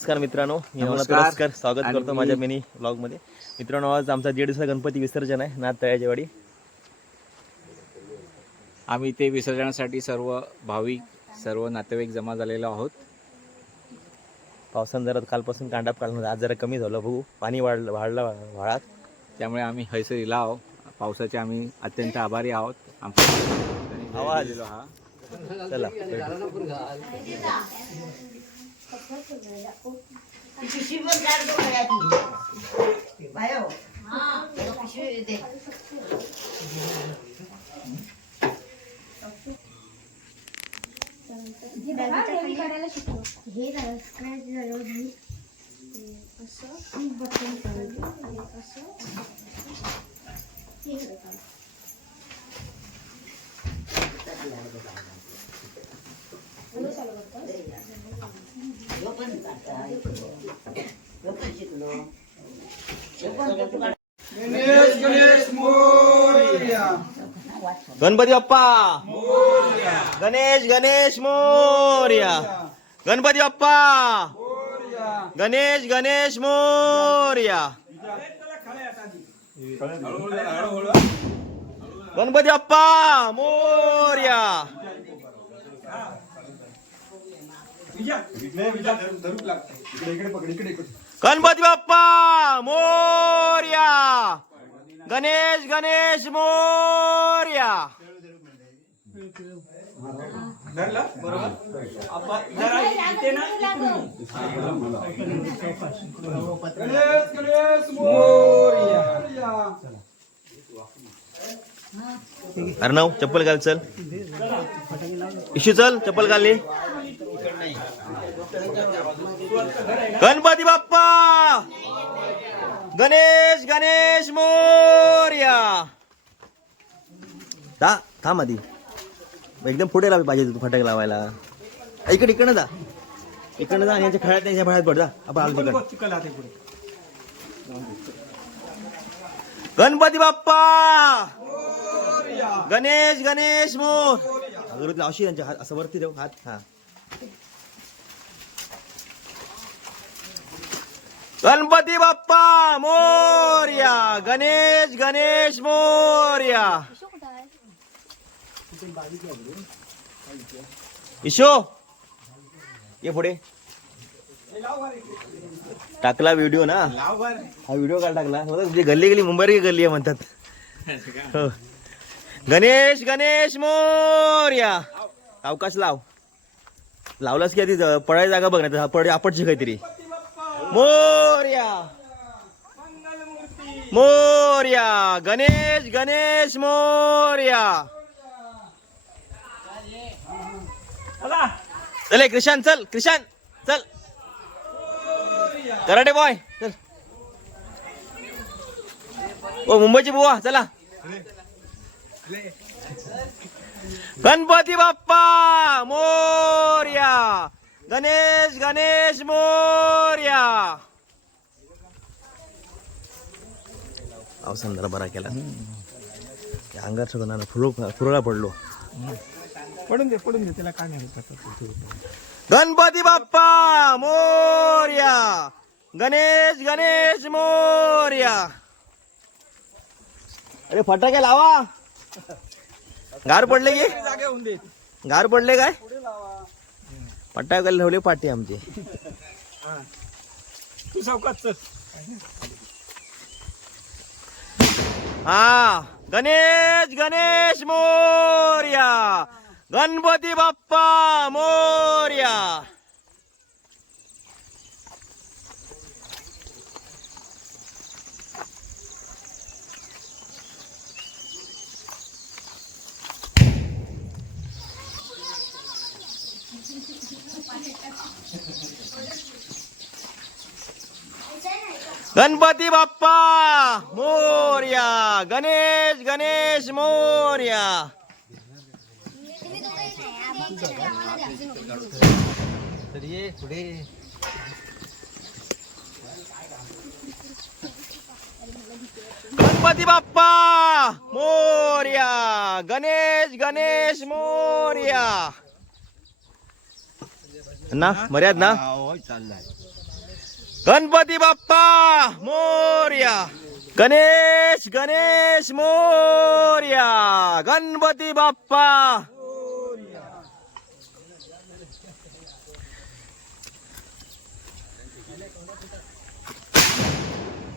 नमस्कार मित्रांनो मी नमस्कार. स्वागत करतो माझ्या मिनी मध्ये मित्रांनो आज आमचा दीड दिवसाचा गणपती विसर्जन आहे नाथ तळ्याच्या वाडी आम्ही ते विसर्जनासाठी सर्व भाविक सर्व नातेवाईक जमा झालेलो आहोत. पावसानं जरा कालपासून कांडाप काढलं आज जरा कमी झालं बघू. पाणी वाढलं वाढलं वाळात. त्यामुळे आम्ही हैसर इला आहोत. पावसाचे आम्ही अत्यंत आभारी आहोत. आमच्या आवाज. हा चला. पिशवीवर गाड डोळ्यात बायो पिशवी येते हे झालं स्क्रॅच झालं हे असं बटन करायचं असं हे करायचं. ह्यो पण काढता, ह्यो पण ह्यो पण शिकलो ह्यो पण फोटो काढ- गणपती बाप्पा. गणेश गणेश मोर्या. गणपती बाप्पा. गणेश गणेश मोर्या. गणपती बाप्पा मोर्या. गणपती बाप्पा मोर्या. गणेश गणेश मोर्या. अर्णव चप्पल घाल चल. इशू चल चप्पल घालली गणपती बाप्पा! गणेश गणेश मोर्या. दा थांब आधी. एकदम पुढे लावे पाहिजे तू फटाके लावायला. इकडे इकडनं जा. इकडनं जा आणि यांच्या खळ्यात नाही भळ्यात पड जा. आपण आलो तिकडे. गणपती बाप्पा! गणेश गणेश मोर. अगरबत्ती अशी यांच्या हात? असं वरती देऊ हात. हा. गणपती बाप्पा मोर्या. गणेश गणेश मोर्या. इशो. ये पुढे. टाकला व्हिडिओ ना. हा व्हिडिओ काल टाकला. हो, तुझी गल्ली गेली मुंबई गल्ली आहे म्हणतात. हो. गणेश गणेश मोर्या. अवकाश लाव. लावलास की आधी ज- पडायची जागा बघ ना पडची काहीतरी. मोर्या. मोर्या. गणेश गणेश मोर्या. चल. क्रिशान चल क्रिशान चल. कराटे बॉय चल. ओ मुंबईची बुवा चला. गणपती बाप्पा मोर्या. गणेश गणेश मोर्या. पावसानं जरा बरा केला. त्या अंगार सगळं फुलो फुरळा पडलो. पडून दे पडून दे त्याला काय नाही होत गणपती बाप्पा मोर्या. गणेश गणेश मोर्या. अरे फटाके लावा. गार पडले की? गार पडले काय? फटाके ठेवले पाठी आमची. तू हा गणेश गणेश मोर्या. गणपती बाप्पा मोर्या. गणपती बाप्पा! मोर्या! गणेश गणेश मोर्या! गणपती बाप्पा! मोर्या! गणेश गणेश मोर्या! ना मर्याद ना? चाललाय. गणपती बाप्पा मोर्या. गणेश गणेश मोर्या. गणपती बाप्पा.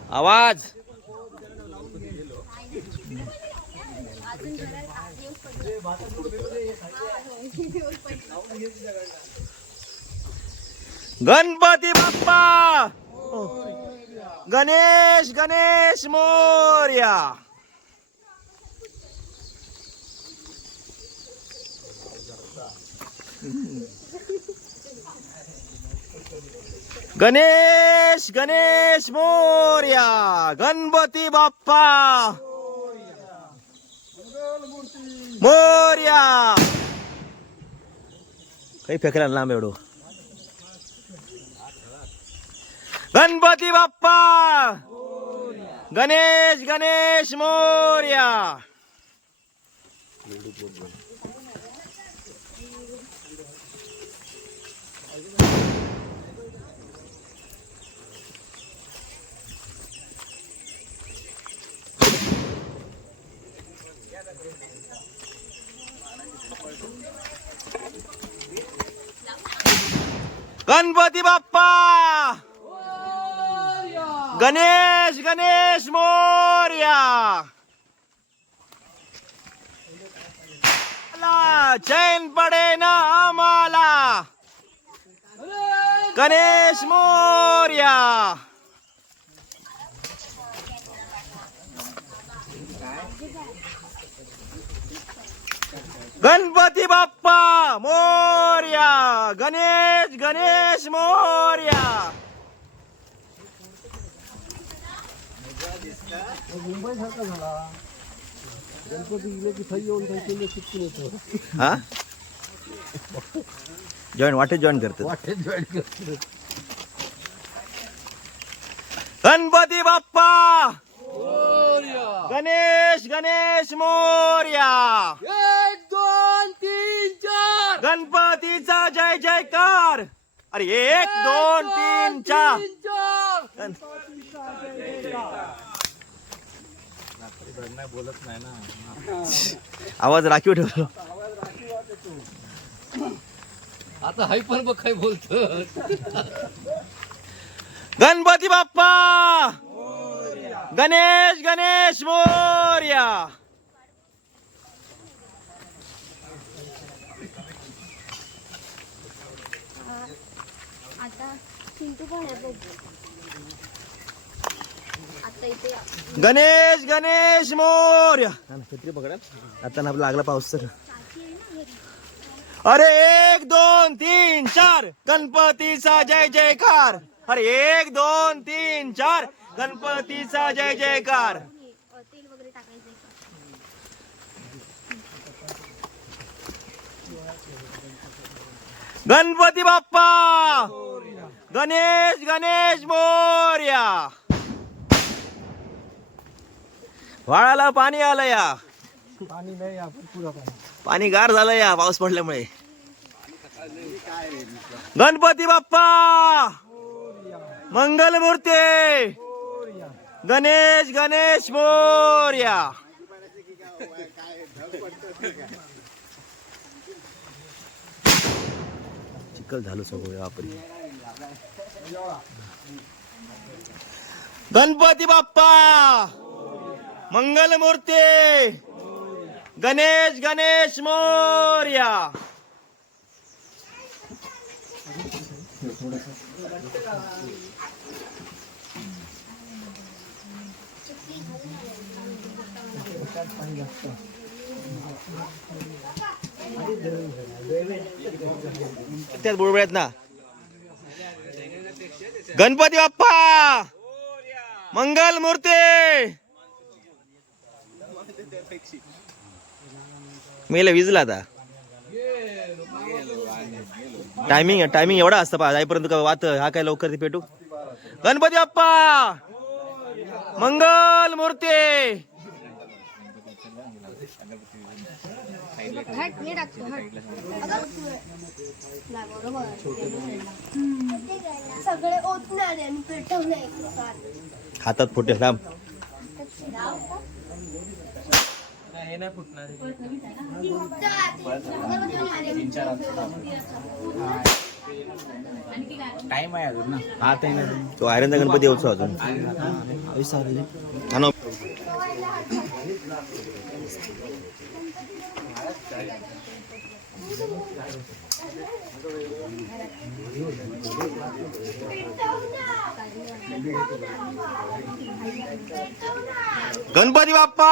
आवाज. गणपती बाप्पा! गणेश गणेश मोर्या! गणेश गणेश मोर्या! गणपती बाप्पा! मोर्या! काही फेकला लांब एवढं. गणपती बाप्पा! गणेश गणेश मोर्या! गणपती बाप्पा! गणेश गणेश मोर्या. चैन पडे ना आम्हाला. गणेश मोर्या. गणपती बाप्पा मोर्या. गणेश गणेश मोर्या. मुंबई सारखा झाला. गणपती गेले की येऊन चिटकून येतो. हा? जॉईन वाटेत जॉईन करतात. वाटेत जॉईन करतो गणपती बाप्पा! गणेश गणेश मोर्या! एक दोन तीन चार. गणपतीचा जय जयकार! अरे एक दोन तीन चार. गण- बोलत नाही ना आवाज राखीव ठेवलो आता हाय पण बघ काय बोलत गणपती बाप्पा! गणेश गणेश मोर्या! आता चिंटू पण आहे गणेश गणेश मोर्या. छत्री पकडा आता ना लागला पाऊस तर अरे एक दोन तीन चार. गणपतीचा जय जयकार. अरे एक दोन तीन चार. गणपतीचा जय जयकार. गणपती बाप्पा! गणेश गणेश मोर्या. वाळाला पाणी आलं या. पाणी नाही आपण पुरा पाणी. पाणी गार झालं या पाऊस पडल्यामुळे. गणपती बाप्पा! मंगल मूर्ती गणेश गणेश मोर्या! चिखल झालं सगळं वापरी गणपती बाप्पा! मंगलमूर्ती। गणेश गणेश मोर्या। त्यात आहेत ना. गणपती बाप्पा! मंगल मूर्ती मेले विजला आता. टायमिंग टायमिंग एवढा असतं पा जाईपर्यंत का वात हा काय लवकर ते पेटू. गणपती अप्पा मंगल मूर्ती! हातात फुटे लांब हे नाही फुटणार टाइम आहे अजून ना. तो आयरनचा गणपती उत्सव अजून. गणपती बाप्पा!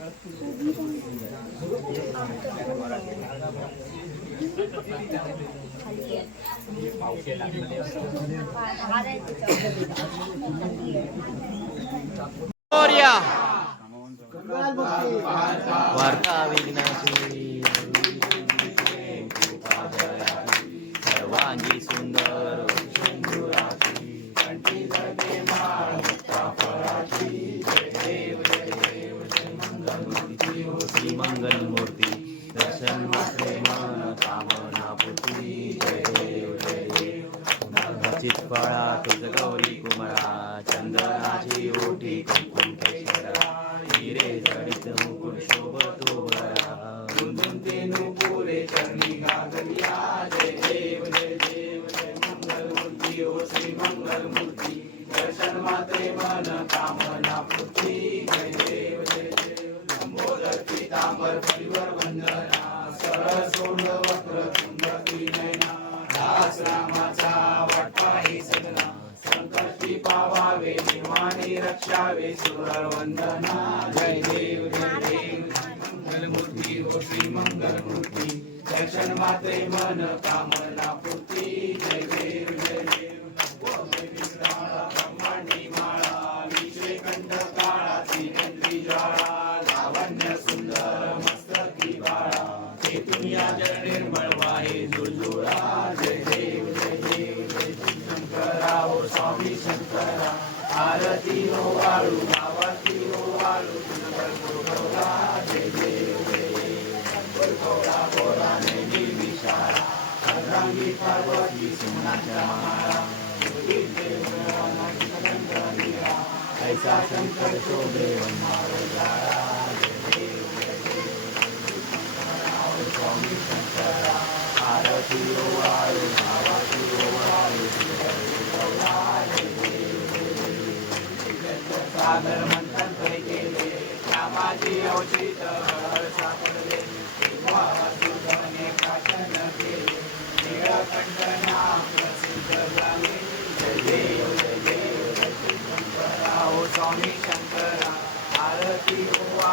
Gloria. Guarda, दक्षा विसुर वंदना जय देव जय देव मंगलमूर्ती ओ श्री मंगलमूर्ती दर्शन मात्रे मन कामना ऐसा शंकर तो देव मारो जारा स्वामी शंकर आरती ओ आयु आरती ओ आयु सादर मंथन तरी केले कामाची औषध सापडले तेव्हा सुतने प्राशन केले निळकंठन स्वामी Shankara Om Shri Om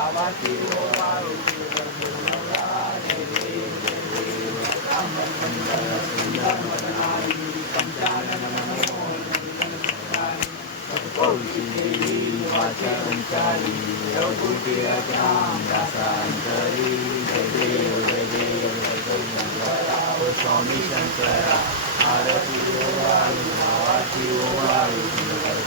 Shri Om Shri Om Shri Om Shri Om Shri Om Shri Om Shri Om Om Shri Om Shri Om Shri Om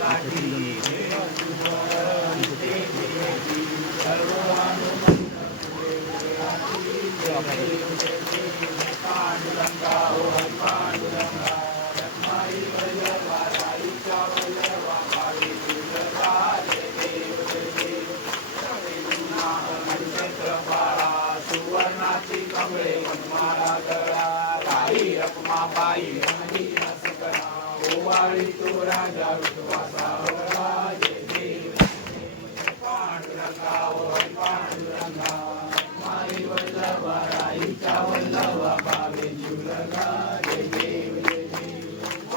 ലാക്കി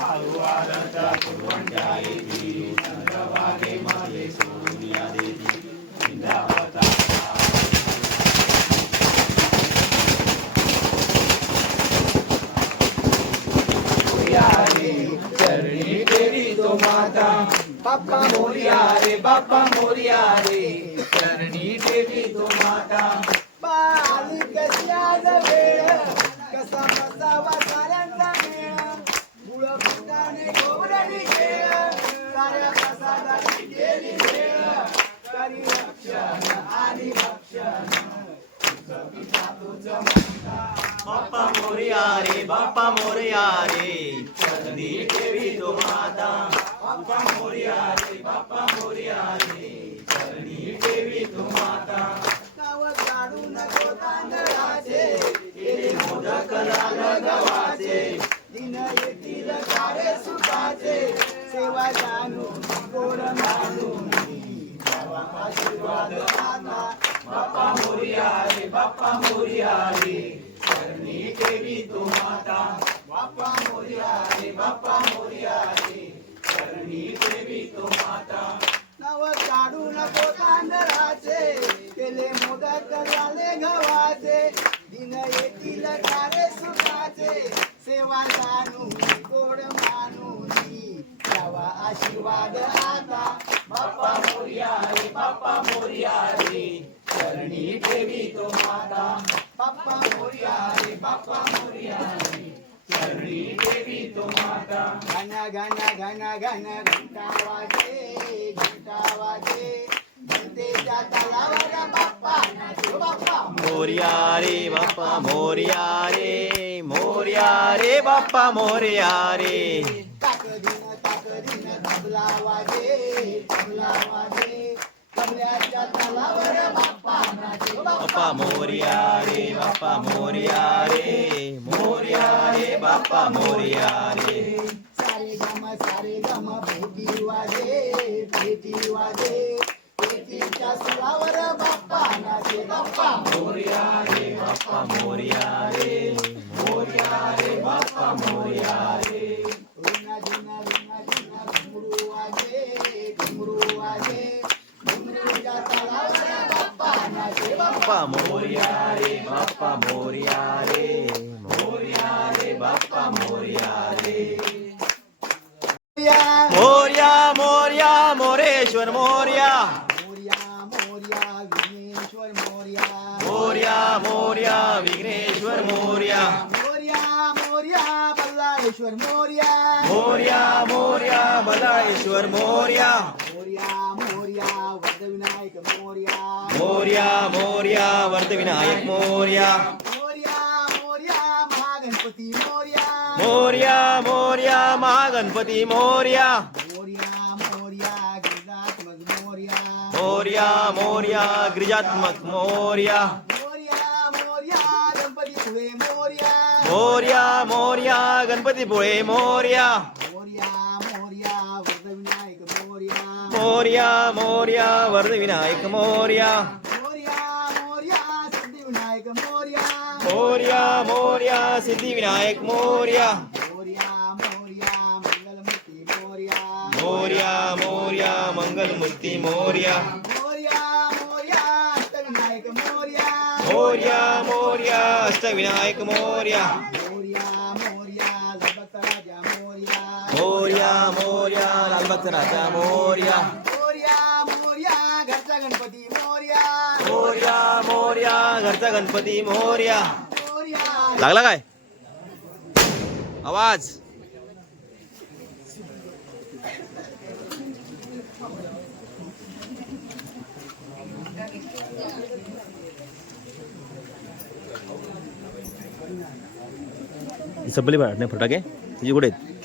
वारता कुरवंड्यायती चंद्रभागे मागे माता बापा मोरिया रे बापा मोरिया रे बाप्पा मोरया रे बाप्पा मोरया रे चंदी ठेवी तो माता. बाप्पा मोरया रे बाप्पा मोरया रे चरणी ठेवी तो माता मोदक लाल गव्हाचे बाप्पा मोरया रे बाप्पा मोरया रे चरणी ठेवी तो माता. बापा मोरया रे बाप्पा मोरया रे चरणी देवी तू माता. नव काढू नको तांदळाचे. केले मोदक झाले गव्हाचे. दिन येतील तारे सुखाचे. सेवा जाणू गोड मानूनी द्यावा आशीर्वाद आता. बाप्पा मोरिया रे बाप्पा मोरया रे चरणी ठेवी तो माता बाप्पा मोर्या रे बाप्पा मोरया रे चरणी ठेवी तो माता. घन घन घन घन घंटा वाजे घंटा वाजे. घंटेच्या तलावर बाप्पा बाप्पा. मोरया रे बाप्पा मोरया रे मोरया रे बाप्पा मोरया रे. ताकदीन ताकदीन तबला वाजे. बाप्पा मोरया रे बाप्पा मोरया रे मोरया रे बाप्पा मोरया रे. सारे गम सारे गम भेटी वाजे भेटी वाजे. भेटीच्या सुरावर बाप्पा नाचे बाप्पा. मोरया रे बाप्पा मोरया रे मोरया रे बाप्पा मोरया रे. नाचे बाप्पा बाप्पा मोरया रे बाप्पा मोरया रे मोरया रे बाप्पा मोरया रे मोरया मोरया मोरेश्वर मोरया मोर्या मोर्या विघ्नेश्वर मोर्या मोरया मोरया विघ्नेश्वर मोरया मोर्या मोर्या बल्लाळेश्वर मोर्या मोरया मोरया बलाळेश्वर मोरया मोर्या मोर्या वरदविनायक मोर्या मोरया मोरया वर्धविनायक मोरया मोर्या मोर्या महागणपती मोर्या मोरया मोरया महागणपती मोरया मोर्या मोर्या गिरिजात्मक मोर्या मोरया मोरया गिरिजात्मक मोरया मोर्या मोर्या गणपती पुढे मोर्या मोरया मोरया गणपतीपुळे मोरया मोर्या मोर्या मोरया मोरया वर्धविनायक मोरया मोर्या मोर्या सिद्धिविनायक मोर्या मोरया मोरया सिद्धिविनायक मोरया मोर्या मोर्या मंगलमूर्ती मोर्या मोरया राजा मोरया. मोर्या मोर्या घरचा गणपती मोर्या. मोरया मोरया घरचा गणपती मोरया. मोर्या. लागला काय? आवाज. संपली बा नाही फटाके? तुझी कुठे आहेत?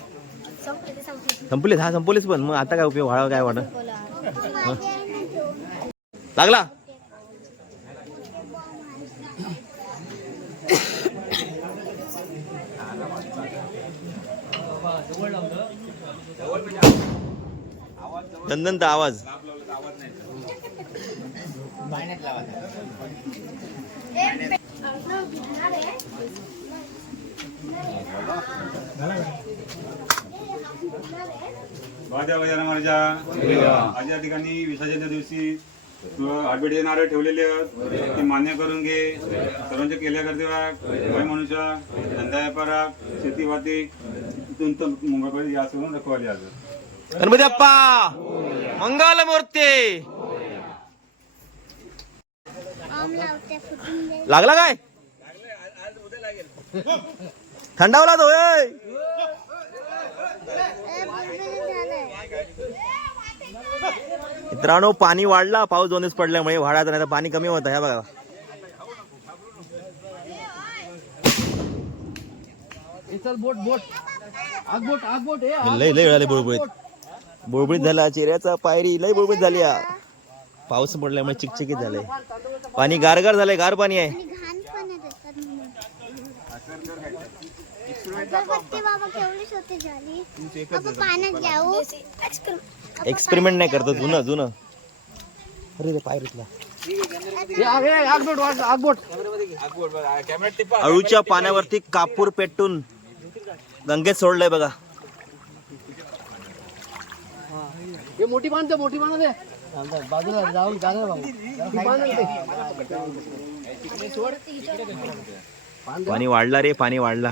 संपले ते संपले संपलीत हा संपलीच पण. मग आता काय उपयोग? व्हाळा काय वाटत? बोला लागला? दंदनत आवाज. माझ्या गजानन महाराजा आज या ठिकाणी विसर्जनाच्या दिवशी हातबेडे नारळ ठेवलेले आहेत. ते मान्य करून घे. सर्वांच्या केल्या करते वय मनुष्य धंदा व्यापाराक शेती वाती इथून तर मुंबईपर्यंत या करून रखवाली आज. गणपती अप्पा मंगल मूर्ती लागला काय? थंडावला तो. मित्रांनो पाणी वाढला पाऊस दोनच पडल्यामुळे वाढायचं नाही तर पाणी कमी होतं ह्या बघा. बोट बोट. आग बोट आग बोट ए आग लय लय झाले बुळबुळीत. बुळबुळीत झाला चेहऱ्याचा पायरी लय बुळबुळीत झाली पाऊस पडल्यामुळे चिकचिकीत झालंय पाणी गारगार झालंय गार पाणी आहे घाण पण आहे त्याच्यात म्हणून. अगरबत्ती बाबा केवढी छोटी झाली आपण पाण्यात जाऊ. एक्सपेरिमेंट नाही करतो जुनं जुनं. अरे रे पाय रुतला. ए, आग ए, आग बोट आग आग बोट. अळूच्या पाण्यावरती कापूर पेटून गंगेत सोडलंय बघा. हे मोठी बांधते मोठी बांध दे. बाजूला जाऊन ती दे. पाणी वाढला रे पाणी वाढला.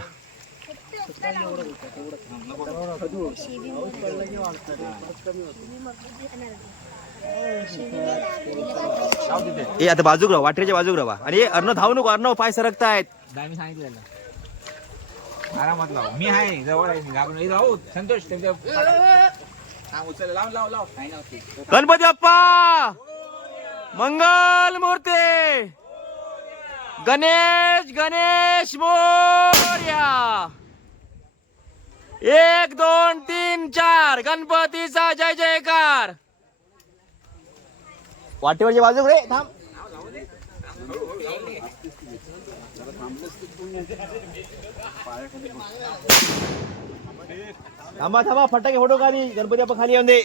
ए आता बाजूक राहा वाटेच्या बाजूक राहा. आणि ए, अर्णव धावू नको अर्णव पाय सरकतायत. मी आरामात लाव. मी आहे जवळ आहे घाबरून आहोत संतोष लाव लाव लाव. गणपती बाप्पा! मंगल मूर्ती! गणेश गणेश मोर्या! एक दोन तीन चार. गणपतीचा जय जयकार. वाटेवरची बाजू रे थांब. थांबा थांबा फटाके फोटो काढी. गणपती बाप्पा खाली येऊन दे.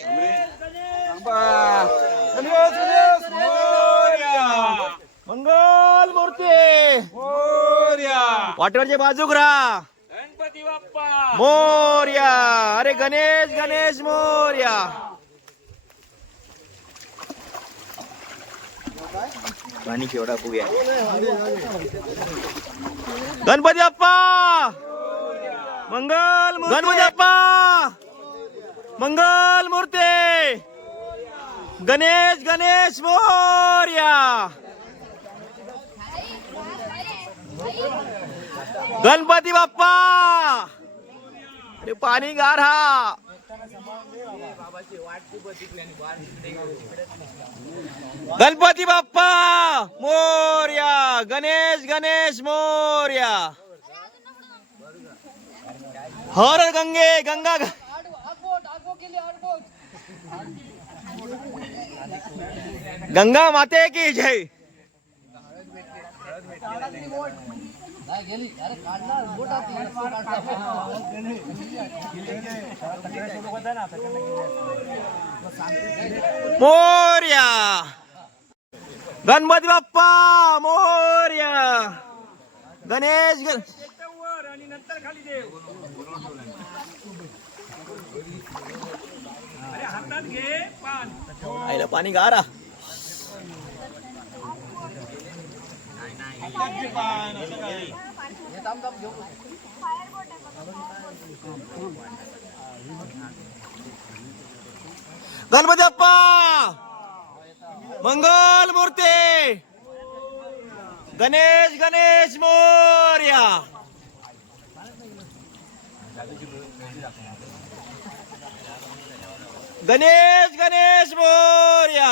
मंगल मूर्ती. वाटेवरच्या बाजूक राहा मोर्या. अरे गणेश गणेश मोर्या. पाणी केवढा बघूया गणपती बाप्पा. मंगल. गणपती बाप्पा. मंगल मूर्ती. गणेश गणेश मोर्या. गणपती बाप्पा. अरे पाणी गार हा गणपती बाप्पा, मोर्या, गणेश गणेश, मोर्या। हर गंगे, गंगा गंगा माते की जय। मोर्या. गणपती बाप्पा मोर्या. गणेश गण आईला पाणी गारा. गणपती मंगल मूर्ती! गणेश गणेश मोर्या! गणेश गणेश मोर्या!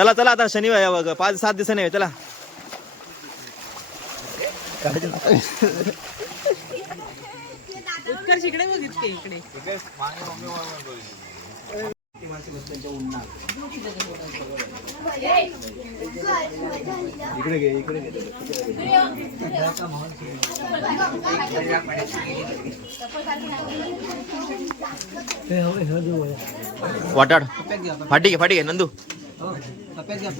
चला चला आता शनिवार आहे बघ. पाच सात दिवसांनी आहे, चला. वाटाड. फाटी घे फाटी घे नंदू. सफेद घ्या